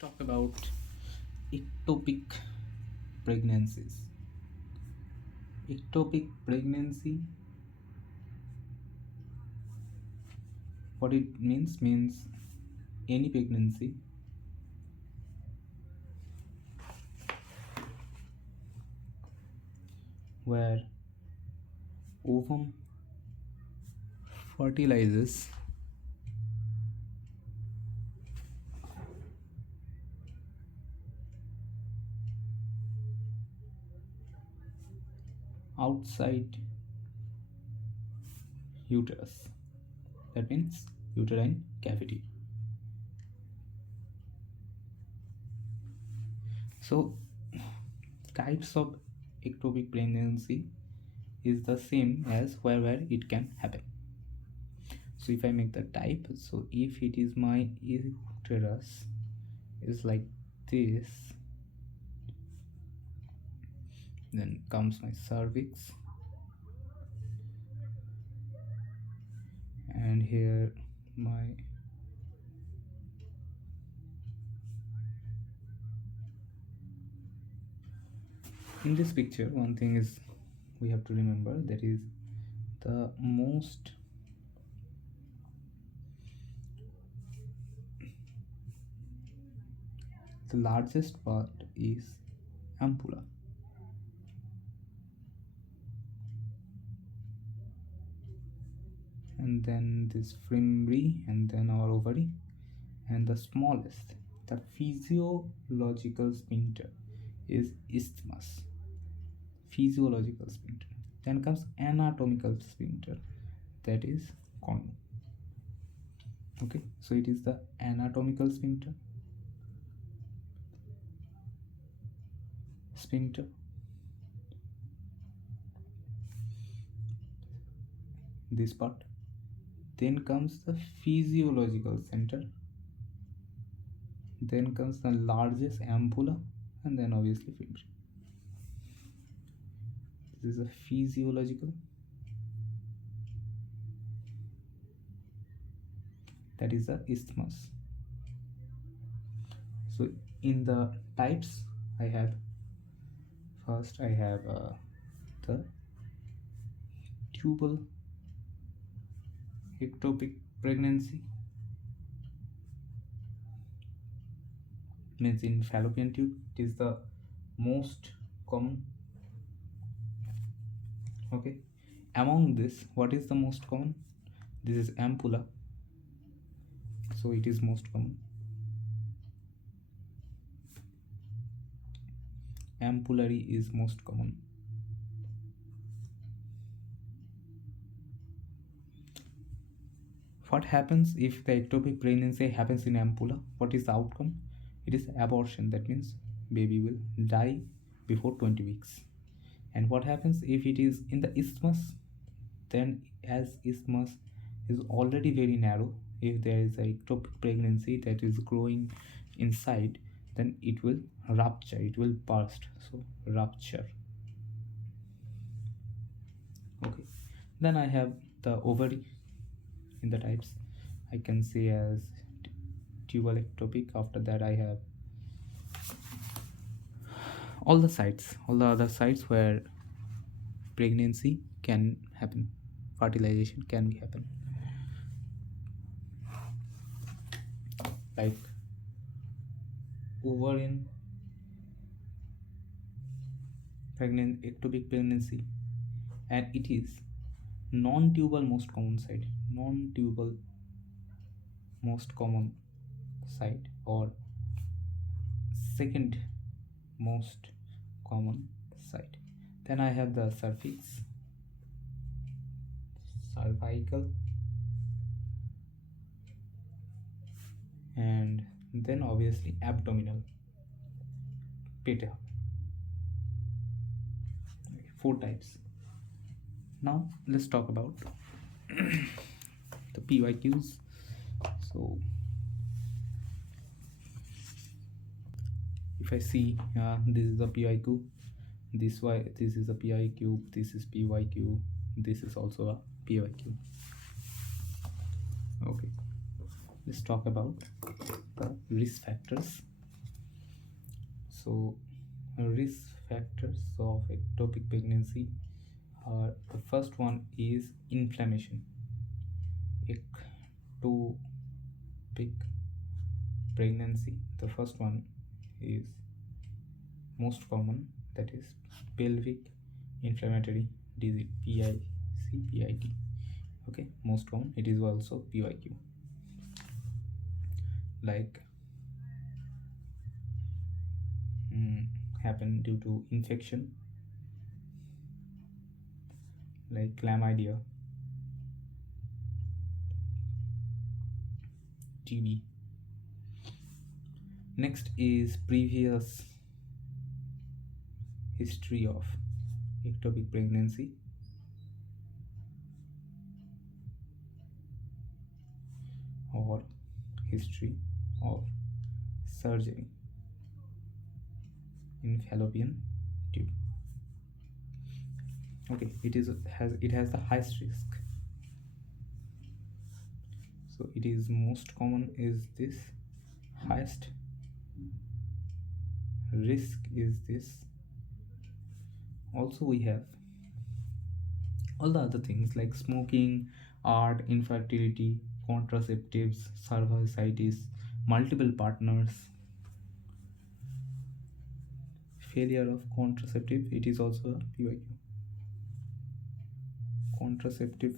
Talk about ectopic pregnancies. Ectopic pregnancy, what it means any pregnancy where ovum fertilizes outside uterus. That means uterine cavity. So types of ectopic pregnancy is the same as where it can happen. So if I make the type, so if it is my uterus is like this, then comes my cervix, and here my in this picture one thing is we have to remember, that is the largest part is ampulla, and then this fimbriae, and then our ovary, and the smallest, the physiological sphincter is isthmus. Physiological sphincter. Then comes anatomical sphincter, that is colon. Okay, so it is the anatomical sphincter, this part. Then comes the physiological center, then comes the largest ampulla, and then obviously fimbriae. This is a physiological, that is the isthmus. So in the types I have, first I have the tubal ectopic pregnancy, means in fallopian tube. It is the most common. Okay, among this, what is the most common? This is ampulla, so it is most common. Ampullary is most common. What happens if the ectopic pregnancy happens in ampulla? What is the outcome? It is abortion. That means baby will die before 20 weeks. And what happens if it is in the isthmus? Then as isthmus is already very narrow, if there is a ectopic pregnancy that is growing inside, then it will rupture, it will burst. So rupture. Okay, then I have the ovary. In the types I can say as tubal ectopic. After that I have all the other sites where pregnancy can happen, fertilization can be happen, like ovarian ectopic pregnancy, and it is non-tubal most common site, non-tubal most common site, or second most common site. Then I have the cervix, cervical, and then obviously abdominal, peta. Okay, 4 types. Now let's talk about the PYQs. So if I see this is the PYQ, this is a PYQ, this is PYQ, this is also a PYQ. Okay, let's talk about the risk factors. So risk factors of ectopic pregnancy are, the first one is inflammation. Ectopic pregnancy, the first one is most common, that is pelvic inflammatory disease, PICPID. Okay, most common. It is also PYQ, like happen due to infection like chlamydia, TB. Next is previous history of ectopic pregnancy or history of surgery in fallopian tube. Okay, it has the highest risk. So it is most common is this, highest risk is this. Also we have all the other things like smoking, art, infertility, contraceptives, cervicitis, multiple partners, failure of contraceptive. It is also a PYQ. Contraceptive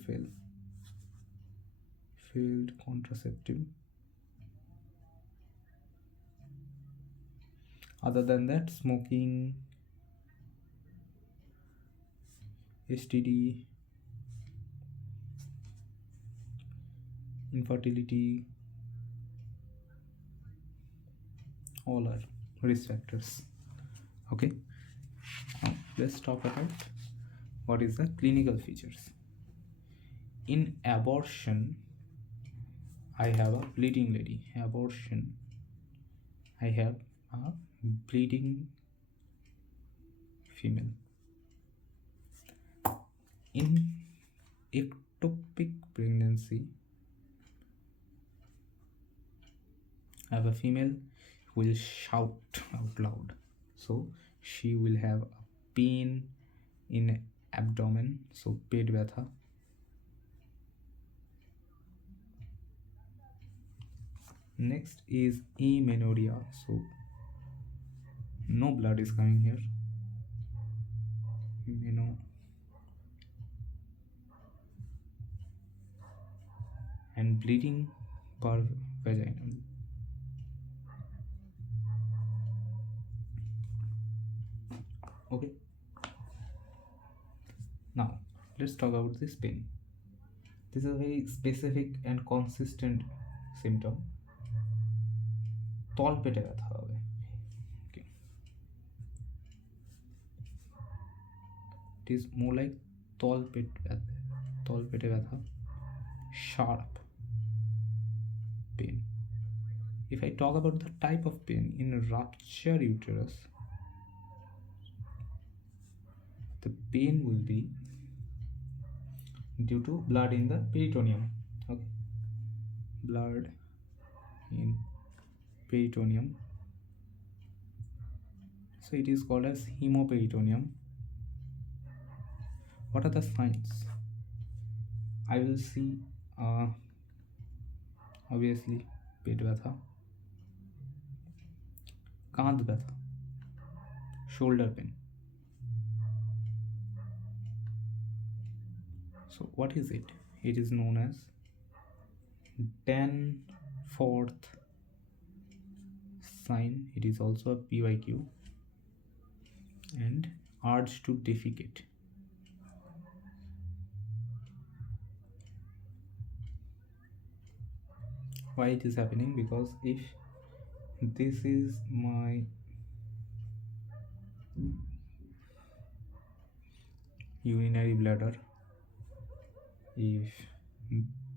failed contraceptive. Other than that, smoking, STD, infertility, all are risk factors. Okay, now let's talk about what is the clinical features. In abortion, I have a bleeding lady. Abortion, I have a bleeding female. In ectopic pregnancy, I have a female who will shout out loud. So she will have a pain in abdomen, so पेट व्यथा. Next is amenorrhea, so no blood is coming here. And bleeding per vaginal. Okay, now let's talk about this pain. This is a very specific and consistent symptom. তল পেটে ব্যথা হবে. Okay, it is more like তল পেটে ব্যথা, sharp pain. If I talk about the type of pain in rupture uterus, the pain will be due to blood in the peritoneum. Okay, blood in peritoneum, so it is called as hemoperitoneum. What are the signs? I will see obviously पेट व्यथा, कांध व्यथा, shoulder pain. So what is it? It is known as Danforth sign. It is also a PYQ. And urge to defecate. Why it is happening? Because if this is my urinary bladder, if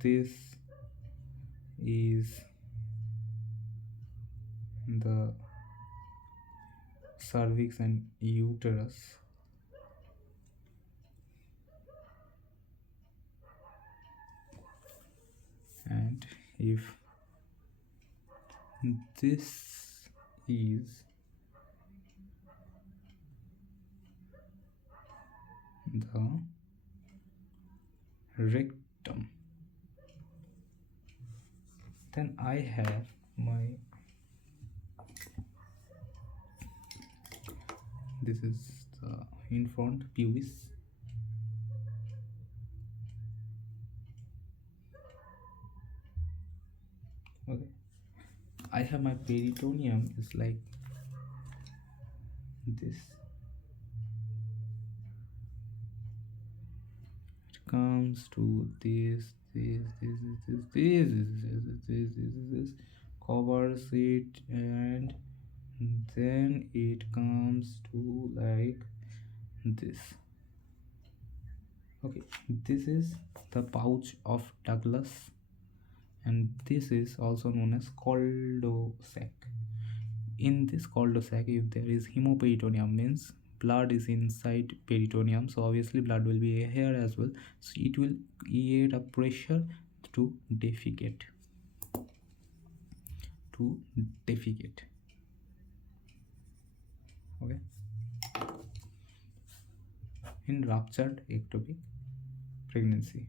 this is the cervix and uterus, and if this is the rectum. Then I have my, this is the in front pubis. Okay, I have my peritoneum is like this. It comes to this, covers it, and then it comes to like this. Okay, this is the pouch of Douglas, and this is also known as cul-de-sac. In this cul-de-sac, if there is hemoperitoneum, means blood is inside peritoneum, so obviously blood will be here as well, so it will create a pressure to defecate. Okay, in ruptured ectopic pregnancy.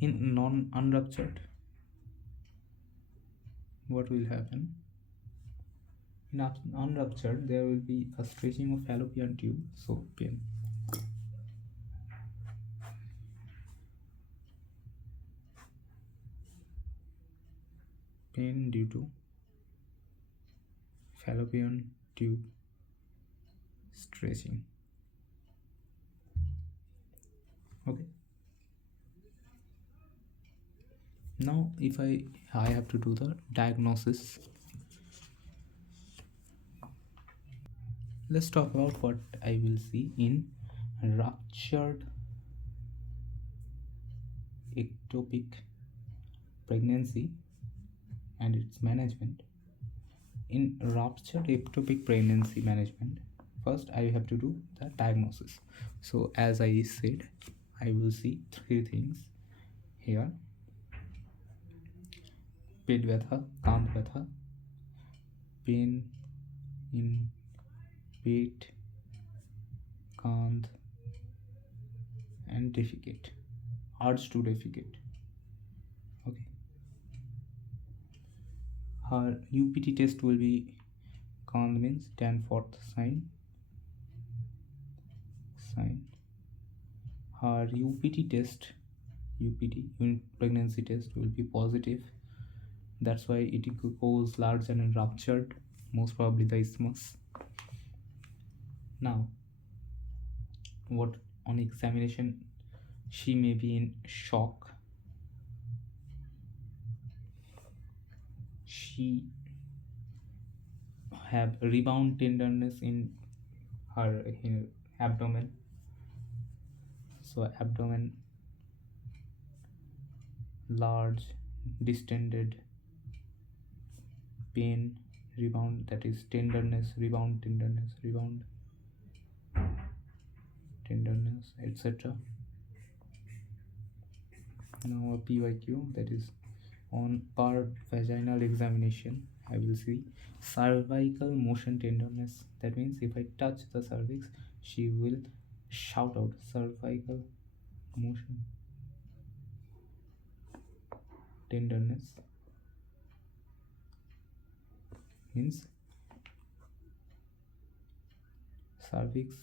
In non-unruptured, what will happen? In unruptured, there will be a stretching of fallopian tube, so pain. Pain due to fallopian tube stretching. Okay. Now, if I have to do the diagnosis. Let's talk about what I will see in ruptured ectopic pregnancy and its management. In ruptured ectopic pregnancy management, first I have to do the diagnosis. So as I said, I will see three things here: पेट व्यथा, कांध व्यथा, pain in pet, कांध, and defecate, urge to defecate. Okay, her UPT test will be Kant means Danforth sign. Her UPT test, unit pregnancy test, will be positive. That's why it goes large and ruptured, most probably the isthmus. Now, what on examination, she may be in shock. She have rebound tenderness in her abdomen. So abdomen large, distended, pain, rebound, that is tenderness, rebound tenderness, etc. Now a PYQ, that is on per vaginal examination, I will see cervical motion tenderness. That means if I touch the cervix, she will shout out cervical motion tenderness. Means cervix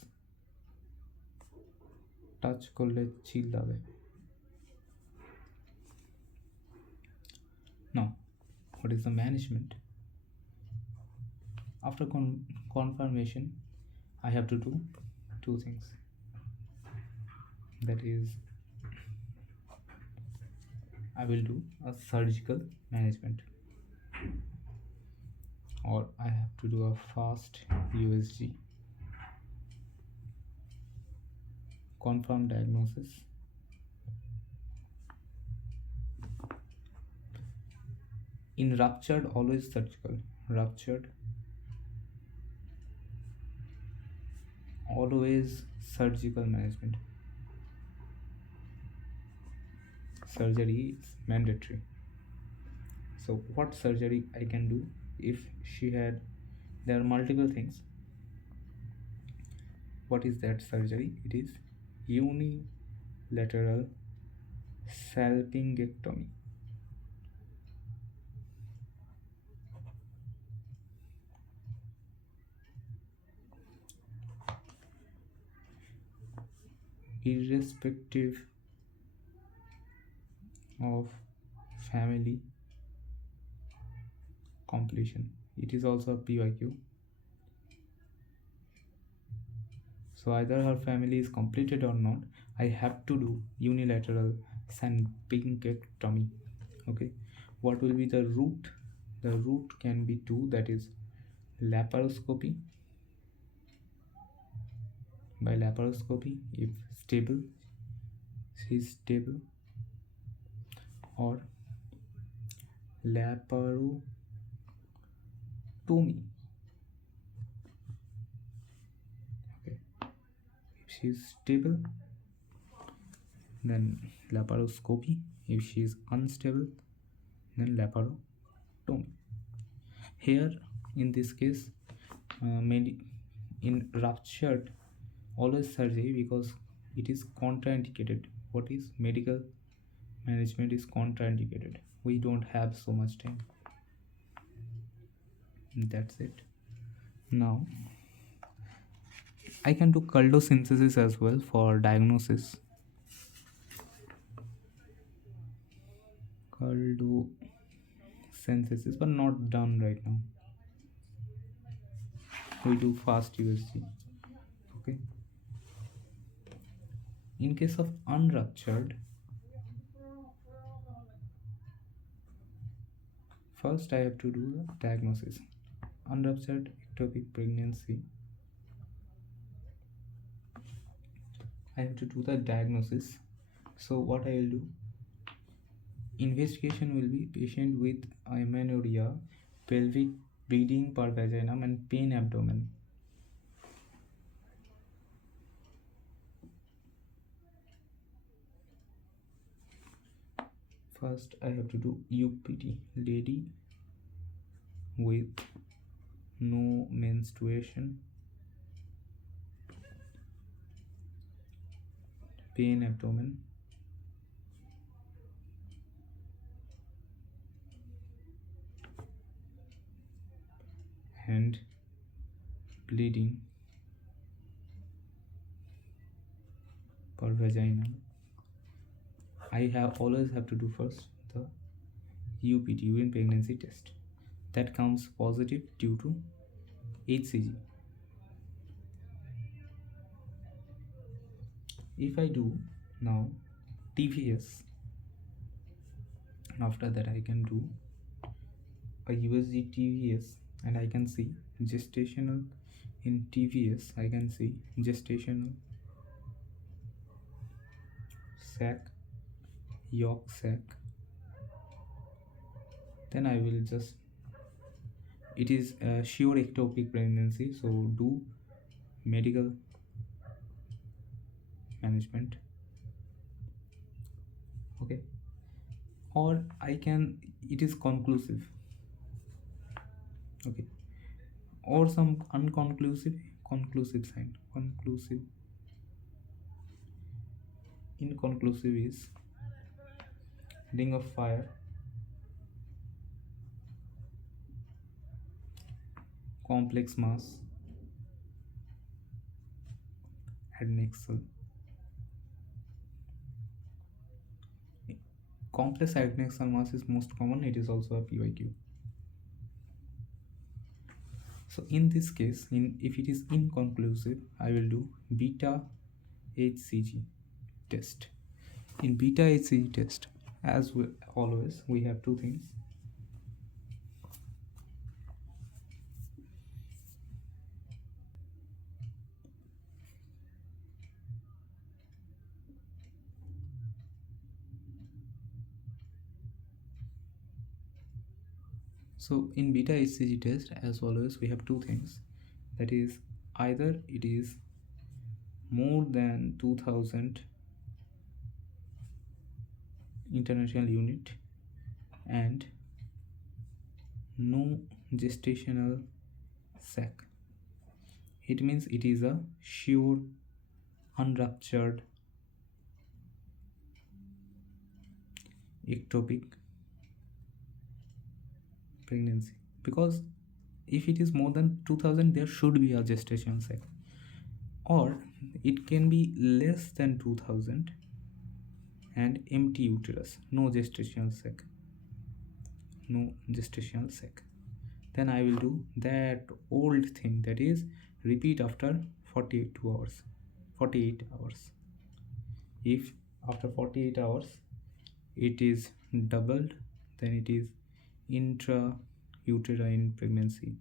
touch করলে চিল্লাবে. Now, what is the management? After confirmation, I have to do two things. That is, I will do a surgical management, or I have to do a fast USG, confirm diagnosis. In ruptured, always surgical. Ruptured, always surgical management. Surgery is mandatory. So what surgery I can do if she had, there are multiple things. What is that surgery? It is unilateral salpingectomy. Irrespective of family completion. It is also a PYQ. So either her family is completed or not, I have to do unilateral salpingectomy. Okay, what will be the route? The route can be two, that is laparoscopy. By laparoscopy, if stable, she is stable, or laparotomy. Okay, if she is stable, then laparoscopy. If she is unstable, then laparotomy. Here in this case, in ruptured, always surgery, because it is contraindicated. What is medical management is contraindicated. We don't have so much time. That's it. Now I can do cultosynthesis as well for diagnosis. Cultosynthesis, but not done right now. We do fast USG. Okay. In case of unruptured, first I have to do the diagnosis. Unruptured ectopic pregnancy, I have to do the diagnosis. So what I will do, investigation will be patient with amenorrhea, pelvic bleeding per vaginum, and pain abdomen. First I have to do UPT, lady with no menstruation, pain abdomen, and bleeding per vaginum. I always have to do first the UPT, urine pregnancy test, that comes positive due to HCG. If I do now TVS, after that I can do a USG TVS, and I can see gestational. In TVS I can see gestational sac, yolk sac. Then I will just, it is a sure ectopic pregnancy, so do medical management. Okay, or I can, it is conclusive. Okay, or some unconclusive, conclusive sign. Conclusive, inconclusive is ring of fire, complex mass, adnexal. Complex adnexal mass is most common, it is also a PYQ. So in this case, if it is inconclusive, I will do beta HCG test. In beta HCG test, as always, we have two things. So in beta HCG test, as always, we have two things. That is, either it is more than 2000 international unit and no gestational sac. it means it is a sure unruptured ectopic pregnancy, because if it is more than 2000 there should be a gestation sac, or it can be less than 2000 and empty uterus, no gestational sac, no gestational sac. Then I will do that old thing, that is repeat after 48 hours. If after 48 hours it is doubled, then it is intrauterine pregnancy,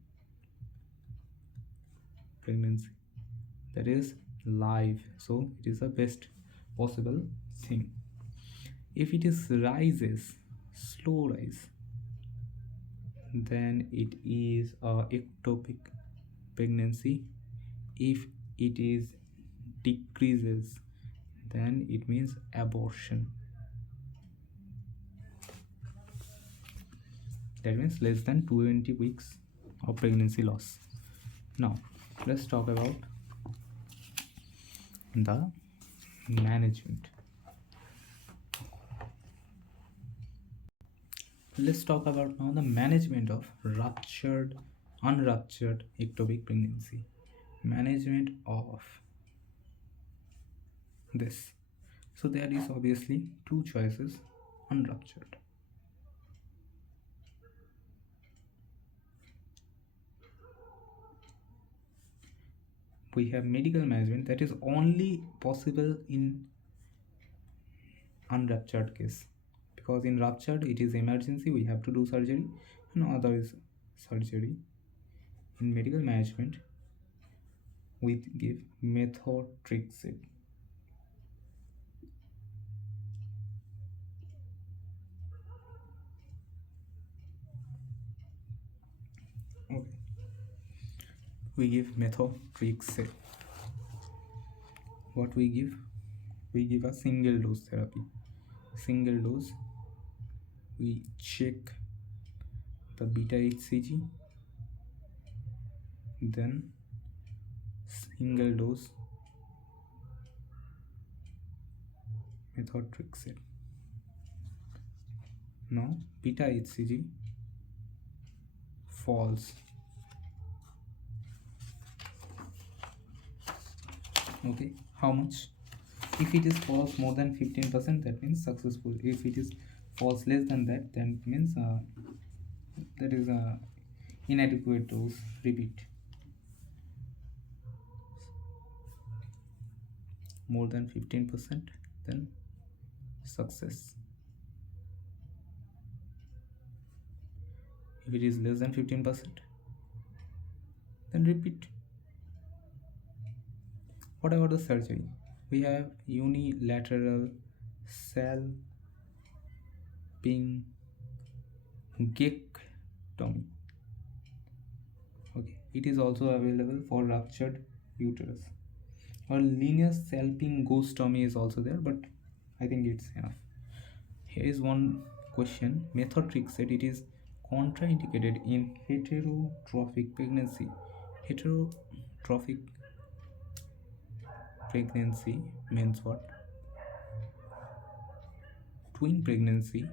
that is live, so it is the best possible thing. If it is rises, slow rise, then it is a ectopic pregnancy. If it is decreases, then it means abortion, that means less than 20 weeks of pregnancy loss. Now let's talk about the management. Let's talk about now the management of unruptured ectopic pregnancy. Management of this. So there is obviously two choices: unruptured. We have medical management that is only possible in unruptured case, because in ruptured it is emergency, we have to do surgery, and other is surgery. In medical management we give methotrexate. Okay, we give methotrexate. What we give a single dose therapy. Single dose, we check the beta hCG, then single dose methotrexate. Now beta hCG falls. Okay, how much? If it is falls more than 15%, that means successful. If it is falls less than that, then it means that is a inadequate dose. Repeat. More than 15%, then success. If it is less than 15%, then repeat. What about the surgery? We have unilateral salpingectomy. Okay, it is also available for ruptured uterus. Or linear salpingostomy is also there, but I think it's enough. Here is one question: methotrexate, it is contraindicated in heterotrophic pregnancy. Heterotrophic pregnancy means what? Twin pregnancy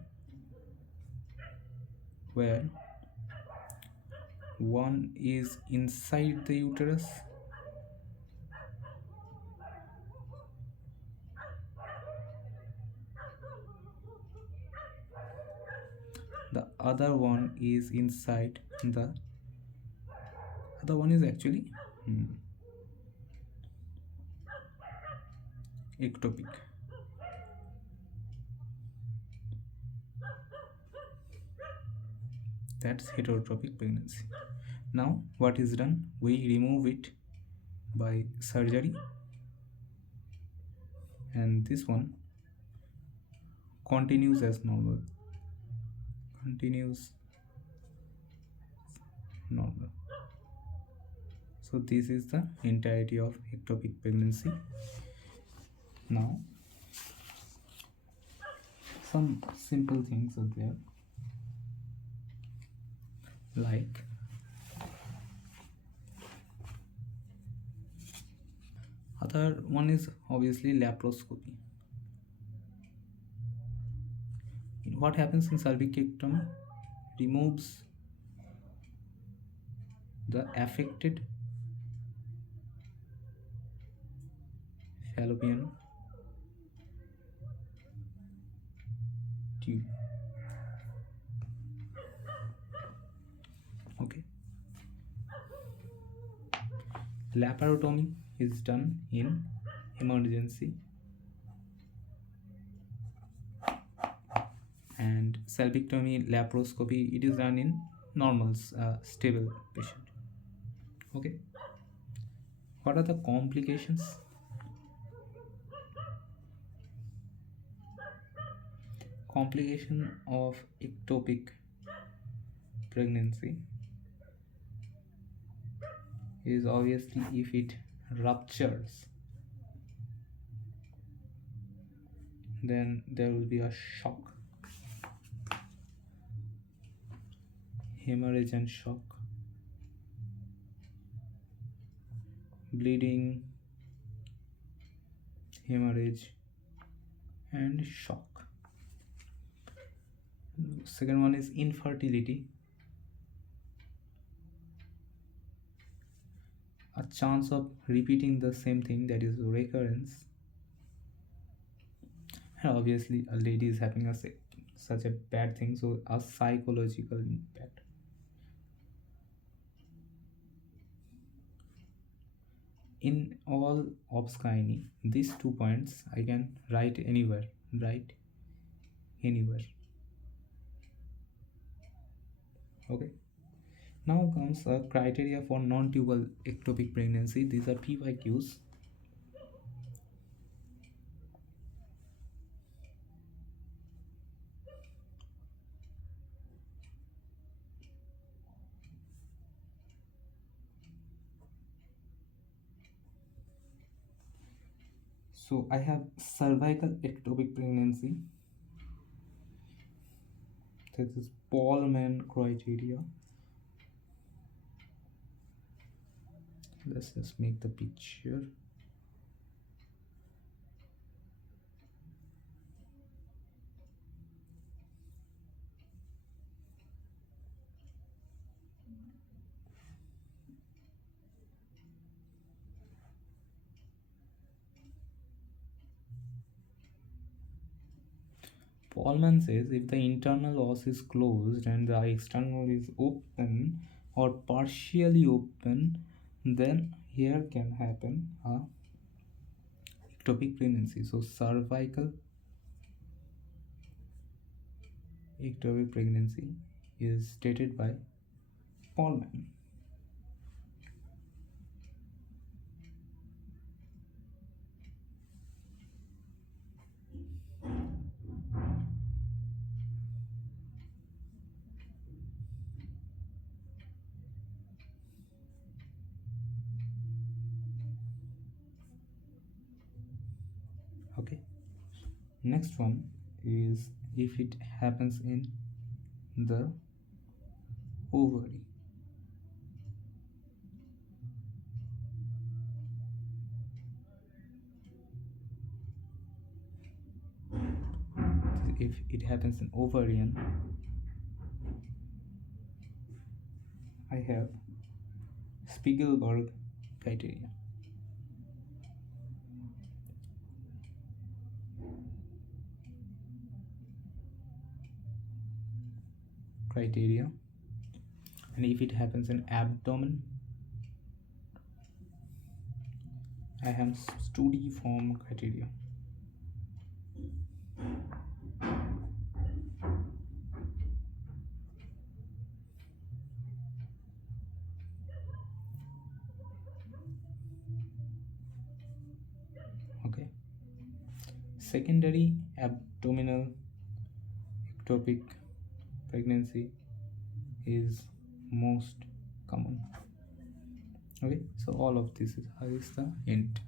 where one is inside the uterus, the other one is inside the other one is actually ectopic. That's heterotrophic pregnancy. Now what is done? We remove it by surgery, and this one continues as normal. So this is the entirety of ectopic pregnancy. Now some simple things are there, like Other one is obviously laparoscopy. What happens in cervicectomy? Removes the affected fallopian tube. Okay. Laparotomy is done in emergency, and salpictomy, laparoscopy, it is done in normal stable patient. Okay. What are the complications? Complication of ectopic pregnancy is obviously if it ruptures, then there will be a shock, hemorrhage and shock, bleeding, hemorrhage and shock. Second one is infertility, a chance of repeating the same thing, that is recurrence. And obviously a lady is having such a bad thing, so a psychological impact. In all obsgyne, these 2 points I can write anywhere, okay. Now comes a criteria for non-tubal ectopic pregnancy. These are PYQs. So I have cervical ectopic pregnancy. This is Paulman criteria. Let's just make the picture. Paulman says if the internal os is closed and the external is open or partially open, then here can happen a ectopic pregnancy. So cervical ectopic pregnancy is stated by Paulman. Okay. Next one is if it happens in the ovary. If it happens in ovarian, I have Spiegelberg criteria. And if it happens in abdomen, I have Studi-Form criteria. Okay. Secondary abdominal ectopic pregnancy is most common. Okay, so all of this is the end.